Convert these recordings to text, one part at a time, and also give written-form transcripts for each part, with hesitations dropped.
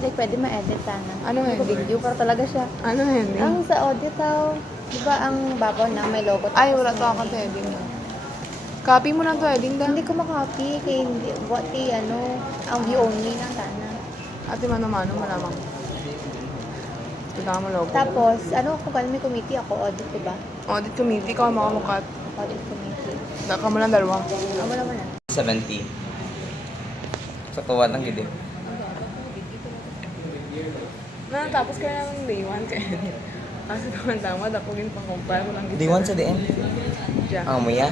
Like, pwede ma-edit sana. Ano heading? Video, pero talaga siya. Ano heading? Ang sa audio tao, di ba ang babaw na may logo? Ay, tapos wala to may- ako heading. Copy mo na to heading da. Hindi ko makopy kay what kay ang view only lang sana. Ate mano-mano malamang. Ito mo logo. Tapos, kung kung may committee ako, audit, di ba? Audit committee ka makamukat. Audit committee. Daka mo lang dalawa. Wala mo na. 70. Sa tuwa ng gidi. Tapos kaya naman day 1 kaya. Kasi naman tama, ako din pang-compare ko lang. Di one sa DN? Diyan. Ang mo ya?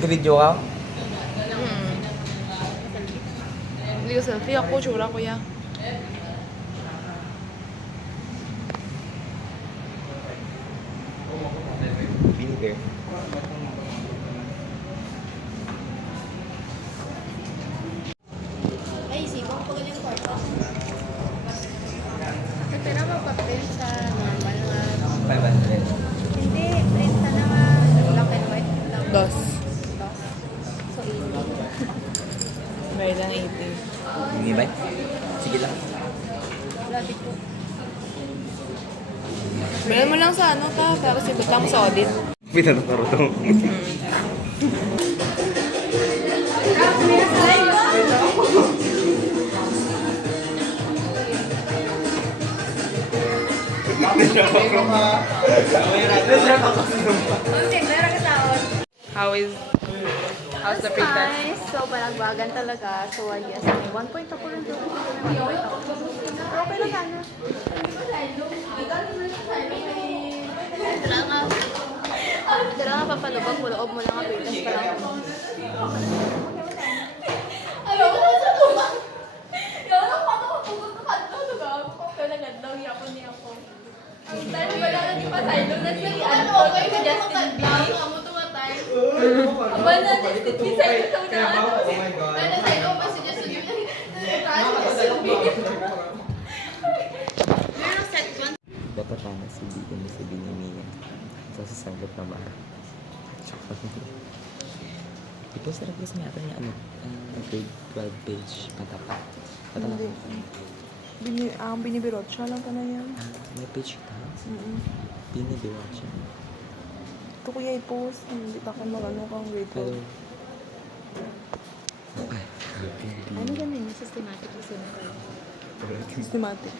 Video ka? Hindi ko selfie ako, tsura ko ya. Vinegar. Ay, sibong ko yung kwarto. Pero mapapin sa normal nga. 500. Hindi, print na nga. Black and white lang. Dos. So, 80. More than 80. Hindi ba? Sige lang. Grabe po. Bilhan mo lang sa para sibutan mo sa audit. Pinanong karutong. How's the pretest? Nice. So, balagbagan talaga. So, yes. May 1 point ako rin doon. Pero okay lang sana. Tira nga papalubag mo. Loob mo lang ang pretest pa lang. Dapat sana si Bigan na si Binimia. Ito sa sagot na ba? Ito sarap kasi nga niya grade 12 page patapat. Hindi. Ang binibirot siya lang ka na yan. May page ka? Binibirot siya. Ito kuya i-post. Hindi ako magano kang grade Pero... 12. Ay, Ano ganun yung systematic kasi na kayo? Systematic.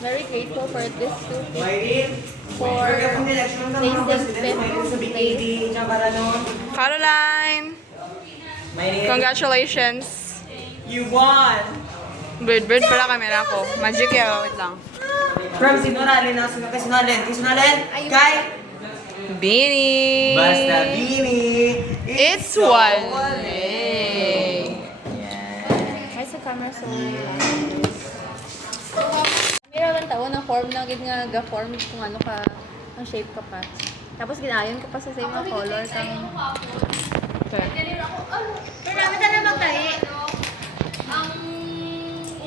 Very grateful for this too. For placing fifth place. Caroline! Congratulations! You won! Bird pala kamera ko. Magic ya, wait lang. From Sinuralin na Sinuralin. Kay Bini! Basta Bini! It's Wale! Ay, sa camera so meron lang taon na form na gid nga ga-form kung ano ka ang shape ka pa. Tapos ginayon ko pa sa same na color kang Pero namin na naman tayo. Ang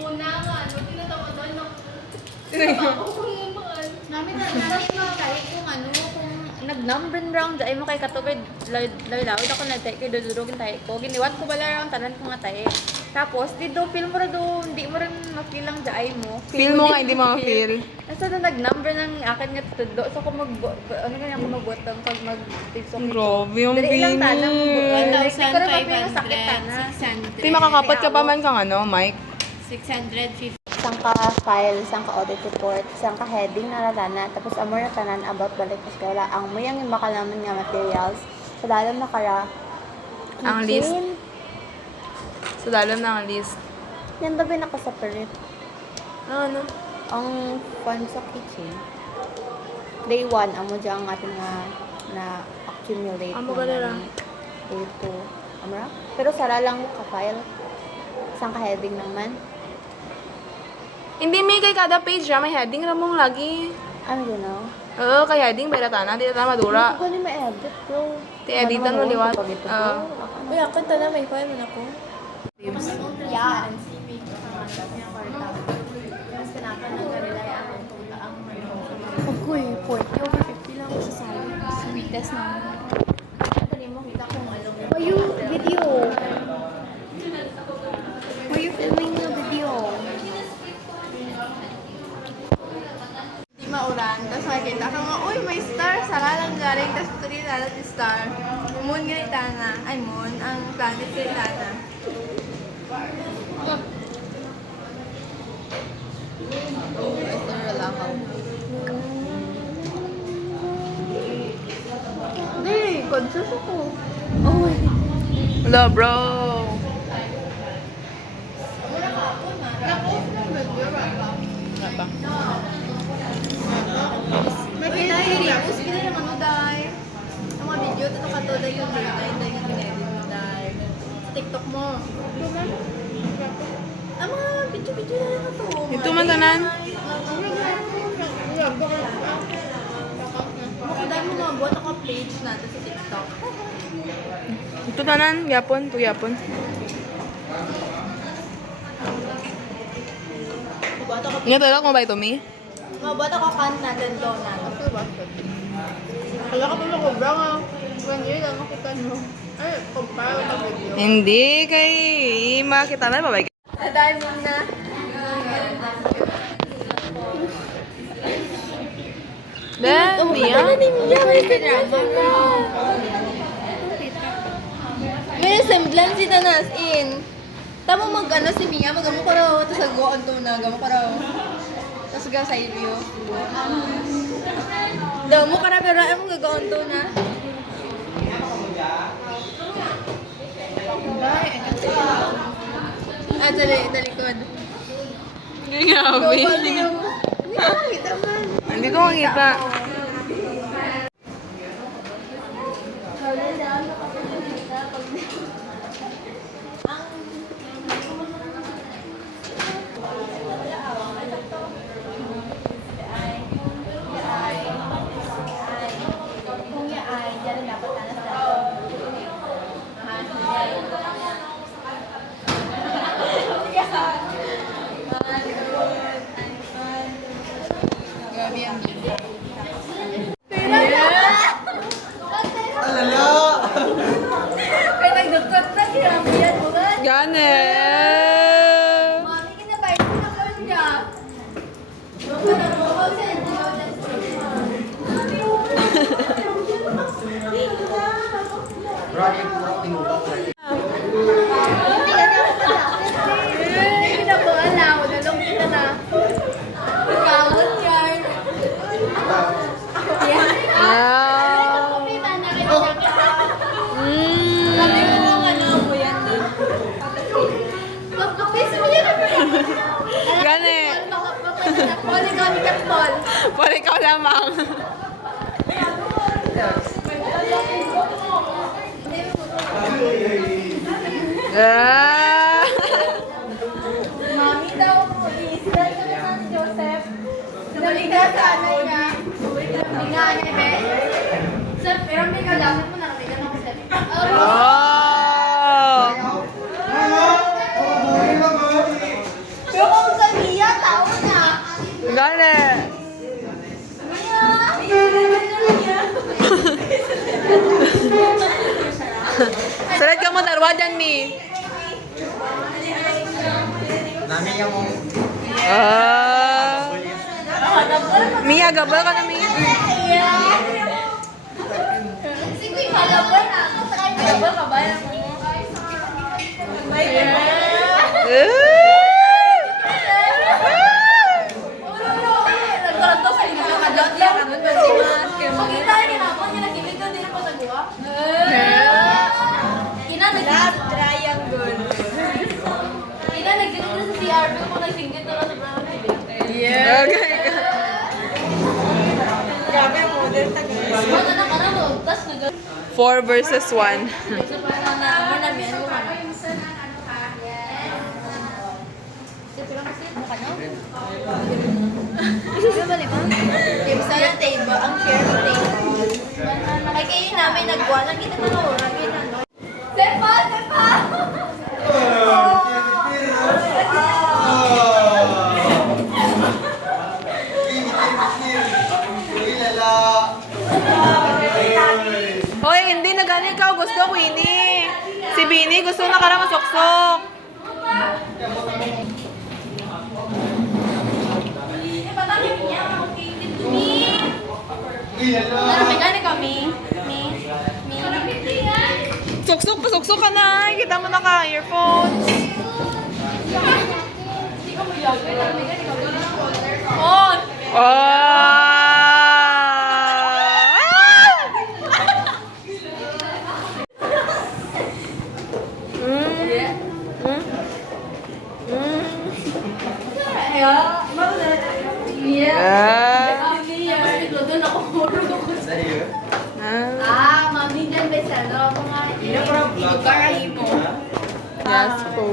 una nga, tinatawadan ng namin na tayo kung ano kung nag-number round ay mo kay katubid lawid ako na tayo kay dudurugin tayo ko giniwat ko bala ang tanan ko nga tayo. Tapos dito feel mo ra do hindi mo rin ma-feel ang jaay mo. Feel mo nga, hindi mo ma-feel. Nasa na nag-number ng akin nga tudlo. So kung ano kanya ako magbotong pag mag-tips okay. Grabe yung Dali lang Bini. tanang hindi ko rin mapil yung sakit tana. 600. Di makakapat ka pa man kang Mike? 650. Isang ka-file, isang ka-audit report, isang ka-heading na lalana, tapos amor na tanan about balik sa eskwela. Ang mo yung makalaman nga materials, sa dalam na kara. Ang list. Sa dalam na ang list. Yan ba ako sa perit? Ano? Ang fund sa kitchen. Day 1, amo dyan ang ating na accumulate. Amo galera. Day 2. Amra? Pero sara lang ka-file. Isang ka-heading naman. Hindi may kay kada page may heading ramong lagi. Ano yun know? Oo, kay heading pera tana, di ta madura. Hindi ko galing ma-edit bro. Ti-editan mo liwat. Uy, ako na may file mo na ko. Yeah. Uy, 40 over 50 lang ako sa sala. Sweetest na. Dali mo kita kung ano. Ayun. video? Why are you filming the video? Di maulan, tapos makikita ka nga, uy, may star, sara lang galing, tapos ito rin nalat yung star. Yung moon ganita na, ay moon, ang planet ganita na. Oh, ito nalakaw. Hindi, conscious ako. Oh, wala, bro. Wala pa. Uy, dahil i-post ka na yung ano, dahil. Ang mga video, ito katulad yung daytime, dahil yung kinedit mo, dahil. Sa TikTok mo. Ang mga video-video na lang ito. Ito man tanan. Dahil mo mga buhat ako page natin sa TikTok. Ito tanan, yapon, to yapon. Buhat ako, Nga talaga kung ba ito, Mi? mga buhat ako kant natin daw na. Kasi ba? Kala ka pa makubra nga. 1 year lang ako kano. Ay, kumpara ka video. Hindi, kay makita na, babay. Dahil mo na. Ben, Mia? May semblance si Tanas in. Tama mag-ano si Mia, mag-amo ko raw, tapos go on to na, gamo ko raw. Tapos ga side view. Damo ka na, pero ay mo gag-on to na. Ah, talikod. Grabe. Hindi ko makita. Kaya nag-doktor na, kinabihan mo ba? Gane! Mami, kinabayad ko na lang niya. Hindi na po alam, nalong kita na. Kamot yan. Ah. Sabi ko lang ano mo yan. Magkapis mo yan. Gane! Paul, ikaw ni Paul. Pwede ikaw lamang. Ah! Mami daw po, sila naman ni Joseph. Nabalikan sa anay niya. Hindi nga niya, be. Sir, pero may kagamit mo, nakakita na ako, Sir. Oh! Pero kung sa Mia, tao na. Gane! Salat ka mo tarwa dyan, Mi. Nami yung mo. Ah! Mia, gabal ka na, Mi. Sige, halaban na. Sa kanya, halaban ka ba? Nagkaroon sa inyo yung kadot yan. Makita niya hapon, yung nagkilig ko din ako sa guwa. Ina, nag-love triangle. Ina, nagkilig na sa CRB ko, nagsingit na sa brown. Okay. Grabe, model sa guys. Ano na ka na, no? Tapos nag- 4 versus 1. So, parang na, namin, ano ka na? Ano ba nito? Ibsa ng table, ang share ng table. Ay, kayo namin nagwa, nakita ko na orang yun, ano? Sepa! Sepa! Hoy, hindi na ganyan ka. Gusto ko ini. Si B Bini. Gusto na ka lang masuksok. Tara, may gani kami. Suksok pa, suksok ka na. Kita mo na ka, earphones. Hindi ka mo yag. Tara, may gani kami. On! Doon ako murog ako. Mami, dyan ba sa loob mga lugar mo? Yes po.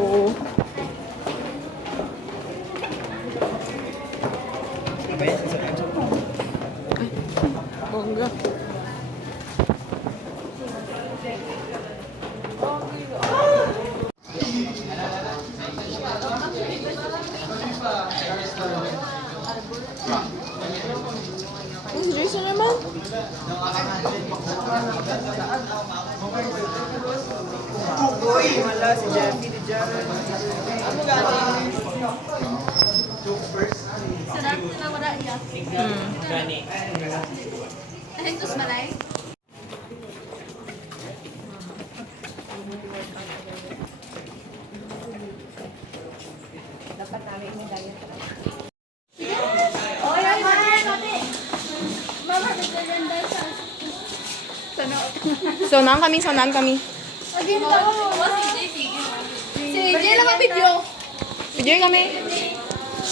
Bongga. Si Jason naman. Wala si Jeffy, di Jared. Ano galing? Sarap na wala iya. Gani. Tos malay? Sonan kami. Si Jay lang ang video. Video kami.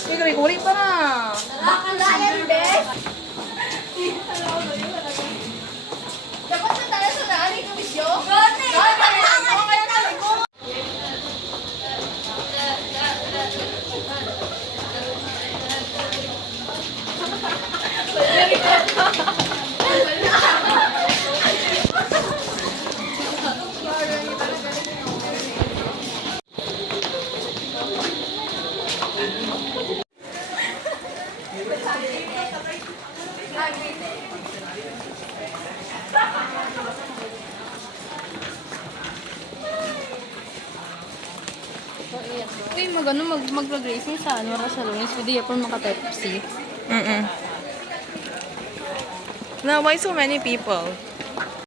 Kuri pa na. Nakakalayan, bes. Dapat na tayo sa naaning ng video. Gani! Uy, mag-racing sa ano, sa Lunes. Pwede yapon maka-type C. Now, why so many people?